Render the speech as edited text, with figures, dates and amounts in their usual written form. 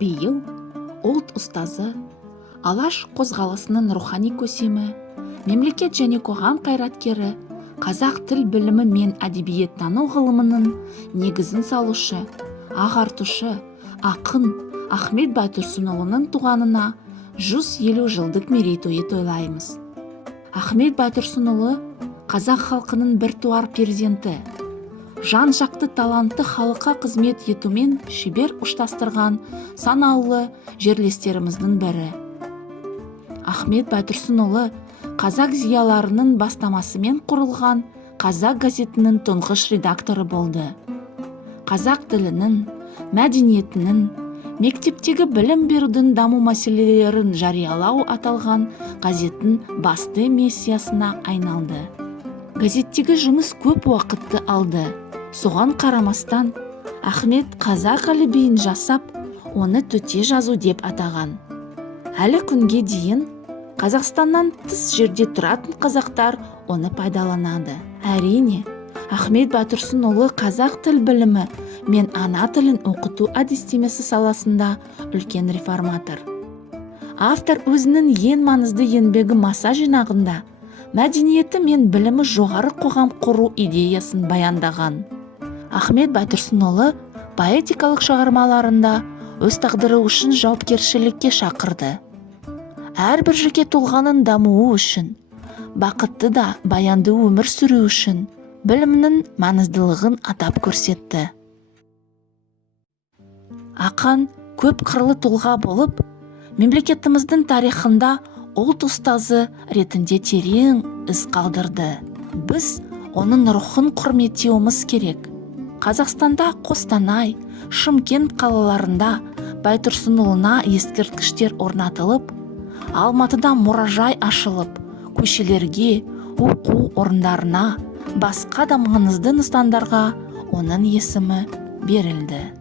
Биыл ұлт ұстазы, Алаш қозғалысының рухани көсемі, мемлекет және қоғам қайраткері, қазақ тіл білімі мен әдебиеттану ғылымының негізін салушы, ағартушы, ақын Ахмет Байтұрсынұлының туғанына 150 жылдық мерейтойы тойлаймыз. Ахмет Байтұрсынұлы қазақ халқының біртуар перзенті, жан-жақты талантты халыққа қызмет етумен шебер ұштастырған санаулы жерлестеріміздің бірі. Ахмет Байтұрсынұлы қазақ зияларының бастамасымен құрылған Қазақ газетінің тұңғыш редакторы болды. Қазақ тілінің, мәдениетінің, мектептегі білім берудің даму мәселелерін жариялау аталған газеттің басты миссиясына айналды. Газеттегі жұмыс көп уақытты алды. Соған қарамастан, Ахмет қазақ әліпбиін жасап, оны төте жазу деп атаған. Әлі күнге дейін Қазақстаннан тыс жерде тұратын қазақтар оны пайдаланады. Әрине, Ахмет Байтұрсынұлы қазақ тіл білімі мен ана тілін оқыту әдістемесі саласында үлкен реформатор. Автор өзінің ең маңызды еңбегі Маса жинағында мәдениеті мен білімі жоғары қоғам құру идеясын баяндаған. Ахмет Байтұрсынұлы поэтикалық шығармаларында өз тағдыры үшін жауапкершілікке шақырды. Әрбір жеке тұлғаның дамуы үшін, бақытты да баянды өмір сүру үшін білімнің маңыздылығын атап көрсетті. Ақын көп қырлы тұлға болып, мемлекетіміздің тарихында ұлт ұстазы ретінде терең із қалдырды. Біз оның рухын құрметтеуіміз керек. Қазақстанда Қостанай, Шымкент қалаларында Байтұрсынұлына ескерткіштер орнатылып, Алматыда мұражай ашылып, көшелерге, оқу орындарына, басқа да маңызды нысандарға оның есімі берілді.